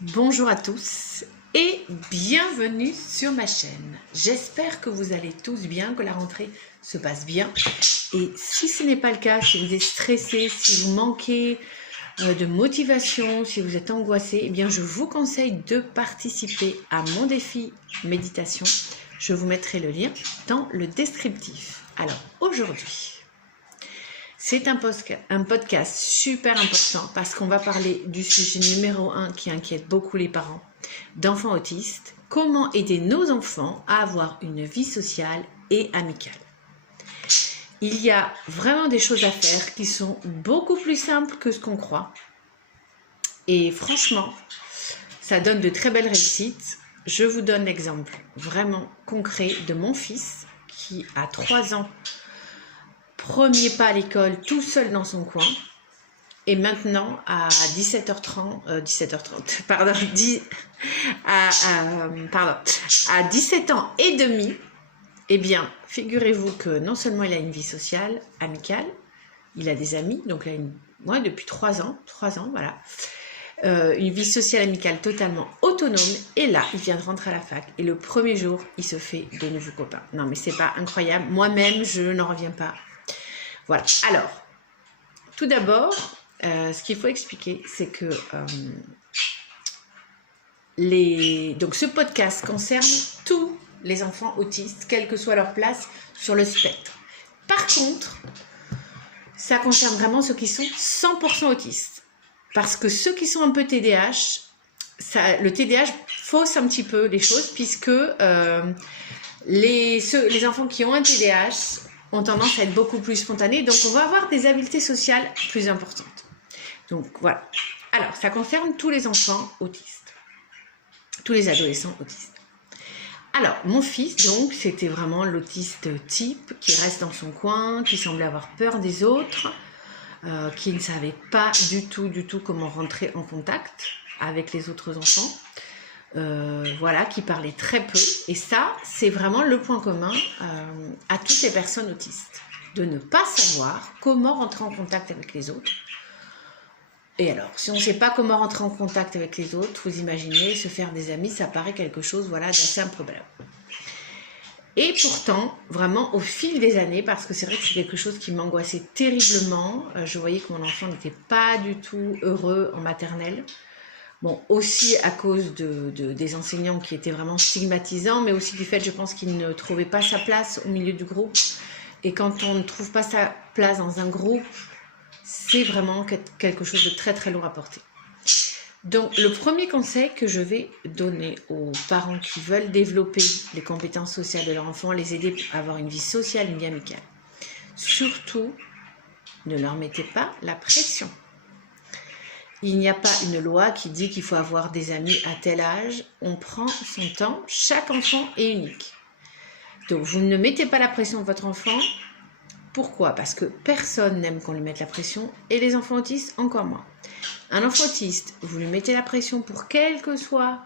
Bonjour à tous et bienvenue sur ma chaîne. J'espère que vous allez tous bien, que la rentrée se passe bien. Et si ce n'est pas le cas, si vous êtes stressé, si vous manquez de motivation, si vous êtes angoissé, eh bien je vous conseille de participer à mon défi méditation. Je vous mettrai le lien dans le descriptif. Alors aujourd'hui, c'est un podcast super important parce qu'on va parler du sujet numéro 1 qui inquiète beaucoup les parents d'enfants autistes. Comment aider nos enfants à avoir une vie sociale et amicale. Il y a vraiment des choses à faire qui sont beaucoup plus simples que ce qu'on croit. Et franchement, ça donne de très belles réussites. Je vous donne l'exemple vraiment concret de mon fils qui a 3 ans. Premier pas à l'école, tout seul dans son coin. Et maintenant, à 17 ans et demi, eh bien, figurez-vous que non seulement il a une vie sociale, amicale, il a des amis, donc là, depuis 3 ans, voilà. Une vie sociale, amicale totalement autonome. Et là, il vient de rentrer à la fac. Et le premier jour, il se fait de nouveaux copains. Non, mais c'est pas incroyable. Moi-même, je n'en reviens pas. Voilà. Alors, tout d'abord, ce qu'il faut expliquer, c'est que donc ce podcast concerne tous les enfants autistes, quelle que soit leur place sur le spectre. Par contre, ça concerne vraiment ceux qui sont 100% autistes. Parce que ceux qui sont un peu TDAH, le TDAH fausse un petit peu les choses, puisque les enfants qui ont un TDAH ont tendance à être beaucoup plus spontanés, donc on va avoir des habiletés sociales plus importantes. Donc voilà. Alors, ça concerne tous les enfants autistes, tous les adolescents autistes. Alors, mon fils, donc, c'était vraiment l'autiste type, qui reste dans son coin, qui semblait avoir peur des autres, qui ne savait pas du tout comment rentrer en contact avec les autres enfants. Voilà, qui parlait très peu. Et ça, c'est vraiment le point commun à toutes les personnes autistes, de ne pas savoir comment rentrer en contact avec les autres. Et alors, si on ne sait pas comment rentrer en contact avec les autres, vous imaginez, se faire des amis, ça paraît quelque chose, voilà, d'assez improbable. Et pourtant, vraiment, au fil des années, parce que c'est vrai que c'est quelque chose qui m'angoissait terriblement, je voyais que mon enfant n'était pas du tout heureux en maternelle. Bon, aussi à cause des enseignants qui étaient vraiment stigmatisants, mais aussi du fait, je pense, qu'il ne trouvait pas sa place au milieu du groupe. Et quand on ne trouve pas sa place dans un groupe, c'est vraiment quelque chose de très très lourd à porter. Donc, le premier conseil que je vais donner aux parents qui veulent développer les compétences sociales de leur enfant, les aider à avoir une vie sociale, une vie amicale. Surtout, ne leur mettez pas la pression. Il n'y a pas une loi qui dit qu'il faut avoir des amis à tel âge. On prend son temps. Chaque enfant est unique. Donc, vous ne mettez pas la pression de votre enfant. Pourquoi ? Parce que personne n'aime qu'on lui mette la pression. Et les enfants autistes, encore moins. Un enfant autiste, vous lui mettez la pression pour quelle que soit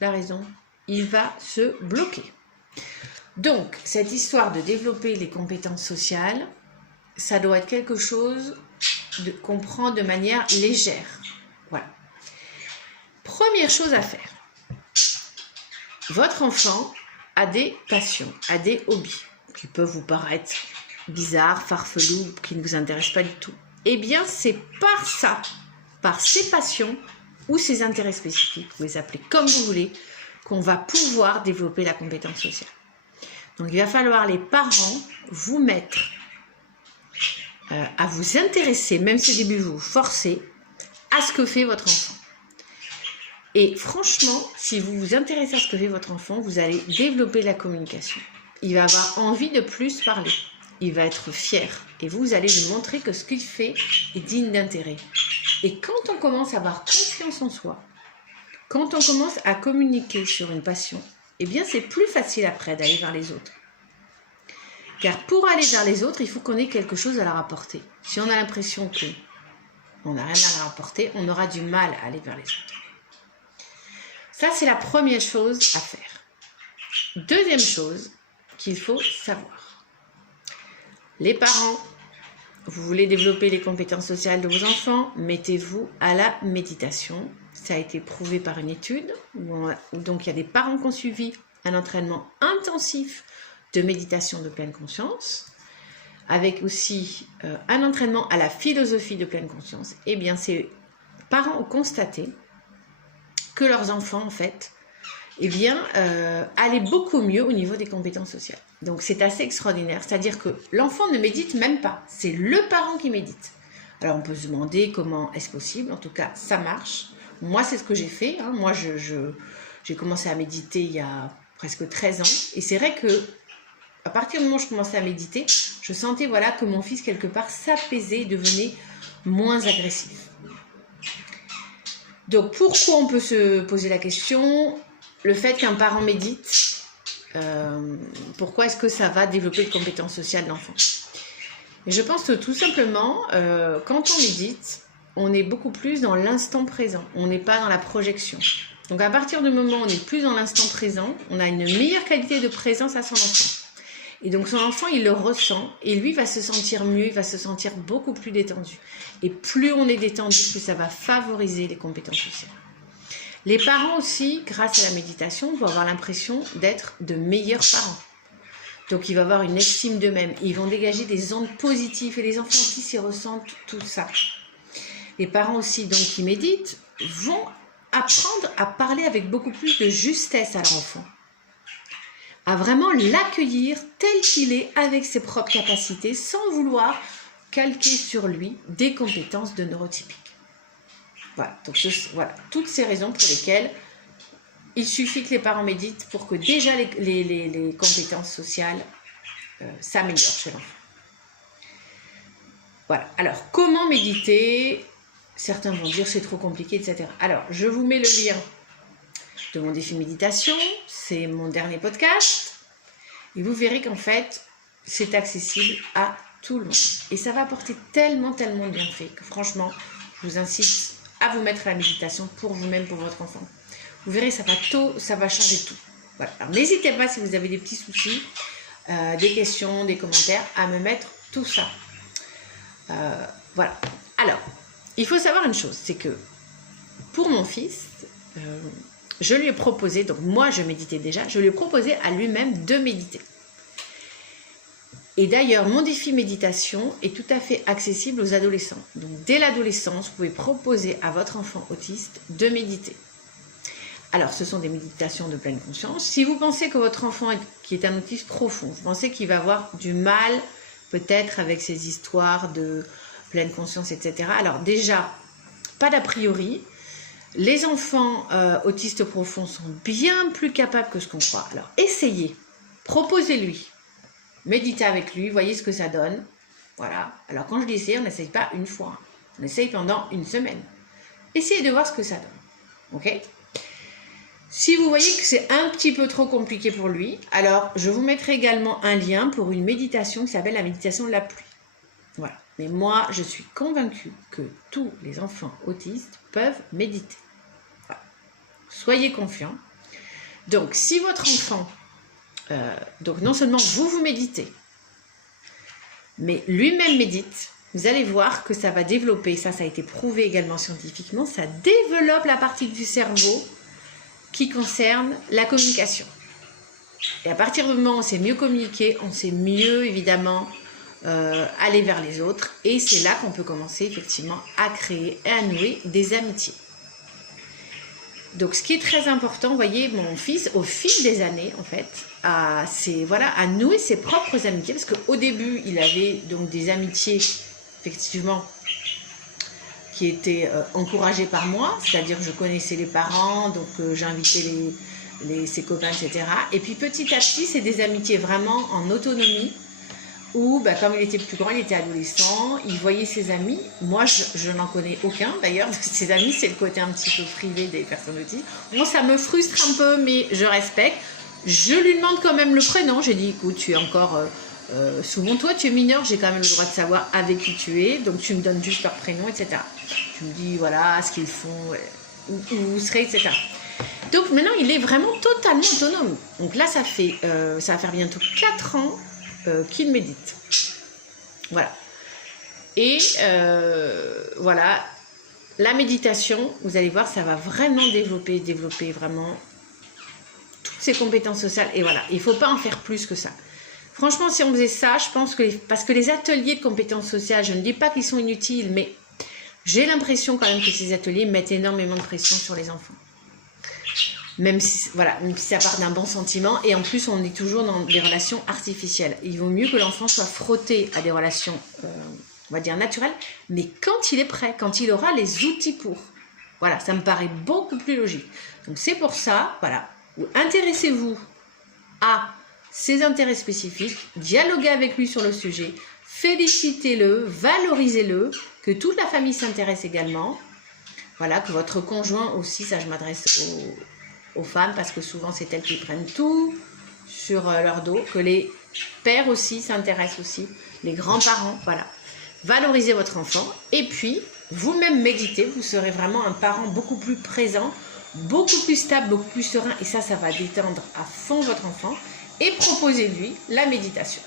la raison, il va se bloquer. Donc, cette histoire de développer les compétences sociales, ça doit être quelque chose qu'on prend de manière légère. Voilà. Première chose à faire. Votre enfant a des passions, a des hobbies qui peuvent vous paraître bizarres, farfelus, qui ne vous intéressent pas du tout. Eh bien, c'est par ces passions ou ces intérêts spécifiques, vous les appelez comme vous voulez, qu'on va pouvoir développer la compétence sociale. Donc, il va falloir les parents vous mettre à vous intéresser, même si au début vous vous forcez, à ce que fait votre enfant. Et franchement, si vous vous intéressez à ce que fait votre enfant, vous allez développer la communication. Il va avoir envie de plus parler. Il va être fier. Et vous allez lui montrer que ce qu'il fait est digne d'intérêt. Et quand on commence à avoir confiance en soi, quand on commence à communiquer sur une passion, eh bien c'est plus facile après d'aller vers les autres. Car pour aller vers les autres, il faut qu'on ait quelque chose à leur apporter. Si on a l'impression qu'on n'a rien à leur apporter, on aura du mal à aller vers les autres. Ça, c'est la première chose à faire. Deuxième chose qu'il faut savoir. Les parents, vous voulez développer les compétences sociales de vos enfants, mettez-vous à la méditation. ça a été prouvé par une étude, donc il y a des parents qui ont suivi un entraînement intensif de méditation de pleine conscience, avec aussi un entraînement à la philosophie de pleine conscience. Eh bien, ces parents ont constaté que leurs enfants, en fait, eh bien, allaient beaucoup mieux au niveau des compétences sociales. Donc, c'est assez extraordinaire. C'est-à-dire que l'enfant ne médite même pas. C'est le parent qui médite. Alors, on peut se demander comment est-ce possible. En tout cas, ça marche. Moi, c'est ce que j'ai fait. Hein. Moi, j'ai commencé à méditer il y a presque 13 ans. Et c'est vrai que à partir du moment où je commençais à méditer, je sentais voilà, que mon fils, quelque part, s'apaisait et devenait moins agressif. Donc, pourquoi on peut se poser la question, le fait qu'un parent médite, pourquoi est-ce que ça va développer de compétences sociales de l'enfant? Je pense que tout simplement, quand on médite, on est beaucoup plus dans l'instant présent. On n'est pas dans la projection. Donc, à partir du moment où on est plus dans l'instant présent, on a une meilleure qualité de présence à son enfant. Et donc, son enfant, il le ressent et lui va se sentir mieux, il va se sentir beaucoup plus détendu. Et plus on est détendu, plus ça va favoriser les compétences sociales. Les parents aussi, grâce à la méditation, vont avoir l'impression d'être de meilleurs parents. Donc, ils vont avoir une estime d'eux-mêmes. Ils vont dégager des ondes positives et les enfants autistes, ils ressentent tout ça. Les parents aussi, donc, qui méditent, vont apprendre à parler avec beaucoup plus de justesse à leur enfant. À vraiment l'accueillir tel qu'il est avec ses propres capacités sans vouloir calquer sur lui des compétences de neurotypique. Voilà, donc voilà, toutes ces raisons pour lesquelles il suffit que les parents méditent pour que déjà les compétences sociales s'améliorent chez l'enfant. Voilà, alors comment méditer? Certains vont dire c'est trop compliqué, etc. Alors, je vous mets le lien de mon défi méditation, c'est mon dernier podcast, et vous verrez qu'en fait, c'est accessible à tout le monde. Et ça va apporter tellement de bienfaits que franchement, je vous incite à vous mettre à la méditation pour vous-même, pour votre enfant. Vous verrez, ça va changer tout. Voilà. Alors, n'hésitez pas si vous avez des petits soucis, des questions, des commentaires, à me mettre tout ça. Voilà. Alors, il faut savoir une chose, c'est que pour mon fils, je lui ai proposé, donc moi je méditais déjà, je lui ai proposé à lui-même de méditer. Et d'ailleurs, mon défi méditation est tout à fait accessible aux adolescents. Donc dès l'adolescence, vous pouvez proposer à votre enfant autiste de méditer. Alors, ce sont des méditations de pleine conscience. Si vous pensez que votre enfant, qui est un autiste profond, vous pensez qu'il va avoir du mal peut-être avec ces histoires de pleine conscience, etc. Alors déjà, pas d'a priori. Les enfants autistes profonds sont bien plus capables que ce qu'on croit. Alors, essayez, proposez-lui, méditez avec lui, voyez ce que ça donne. Voilà. Alors, quand je dis essayer, on n'essaye pas une fois. On essaye pendant une semaine. Essayez de voir ce que ça donne. OK? Si vous voyez que c'est un petit peu trop compliqué pour lui, alors je vous mettrai également un lien pour une méditation qui s'appelle la méditation de la pluie. Voilà. Mais moi, je suis convaincue que tous les enfants autistes peuvent méditer. Voilà. Soyez confiants. Donc, si votre enfant, donc non seulement vous méditez, mais lui-même médite, vous allez voir que ça va développer, ça a été prouvé également scientifiquement, ça développe la partie du cerveau qui concerne la communication. Et à partir du moment où on sait mieux communiquer, on sait mieux évidemment aller vers les autres, et c'est là qu'on peut commencer effectivement à créer et à nouer des amitiés. Donc ce qui est très important, vous voyez, mon fils au fil des années en fait a noué ses propres amitiés, parce qu'au début il avait donc des amitiés effectivement qui étaient encouragées par moi, c'est-à-dire que je connaissais les parents, donc j'invitais ses copains, etc. Et puis petit à petit c'est des amitiés vraiment en autonomie, où comme il était plus grand, il était adolescent, il voyait ses amis. Moi, je n'en connais aucun d'ailleurs. Ses amis, c'est le côté un petit peu privé des personnes autistes. Bon, ça me frustre un peu, mais je respecte. Je lui demande quand même le prénom. J'ai dit, écoute, tu es encore sous mon toit, tu es mineur, j'ai quand même le droit de savoir avec qui tu es. Donc, tu me donnes juste leur prénom, etc. Tu me dis, voilà, ce qu'ils font, où vous serez, etc. Donc, maintenant, il est vraiment totalement autonome. Donc là, ça va faire bientôt 4 ans qu'il médite. Voilà. Et voilà, la méditation, vous allez voir, ça va vraiment développer vraiment toutes ces compétences sociales. Et voilà, il ne faut pas en faire plus que ça. Franchement, si on faisait ça, je pense que... parce que les ateliers de compétences sociales, je ne dis pas qu'ils sont inutiles, mais j'ai l'impression quand même que ces ateliers mettent énormément de pression sur les enfants. Même si, voilà, même si ça part d'un bon sentiment. Et en plus, on est toujours dans des relations artificielles. Il vaut mieux que l'enfant soit frotté à des relations, on va dire, naturelles, mais quand il est prêt, quand il aura les outils pour. Voilà, ça me paraît beaucoup plus logique. Donc, c'est pour ça, voilà, intéressez-vous à ses intérêts spécifiques, dialoguez avec lui sur le sujet, félicitez-le, valorisez-le, que toute la famille s'intéresse également. Voilà, que votre conjoint aussi, ça je m'adresse aux femmes parce que souvent c'est elles qui prennent tout sur leur dos, que les pères aussi s'intéressent aussi, les grands-parents, voilà. Valorisez votre enfant et puis vous-même méditez, vous serez vraiment un parent beaucoup plus présent, beaucoup plus stable, beaucoup plus serein et ça va détendre à fond votre enfant et proposez-lui la méditation.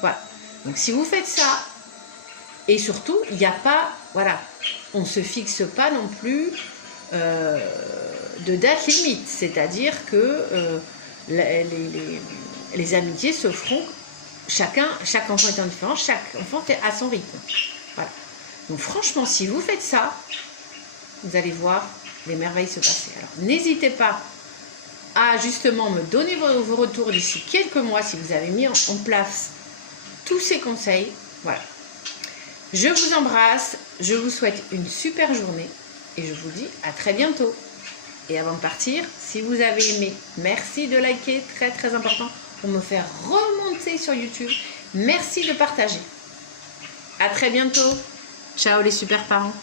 Voilà, donc si vous faites ça et surtout, il n'y a pas, voilà, on ne se fixe pas non plus de date limite, c'est-à-dire que les amitiés se feront, chaque enfant étant différent, chaque enfant est à son rythme. Voilà. Donc franchement, si vous faites ça, vous allez voir les merveilles se passer. Alors n'hésitez pas à justement me donner vos retours d'ici quelques mois si vous avez mis en place tous ces conseils. Voilà. Je vous embrasse, je vous souhaite une super journée et je vous dis à très bientôt. Et avant de partir, si vous avez aimé, merci de liker, très très important pour me faire remonter sur YouTube. Merci de partager. À très bientôt. Ciao les super parents.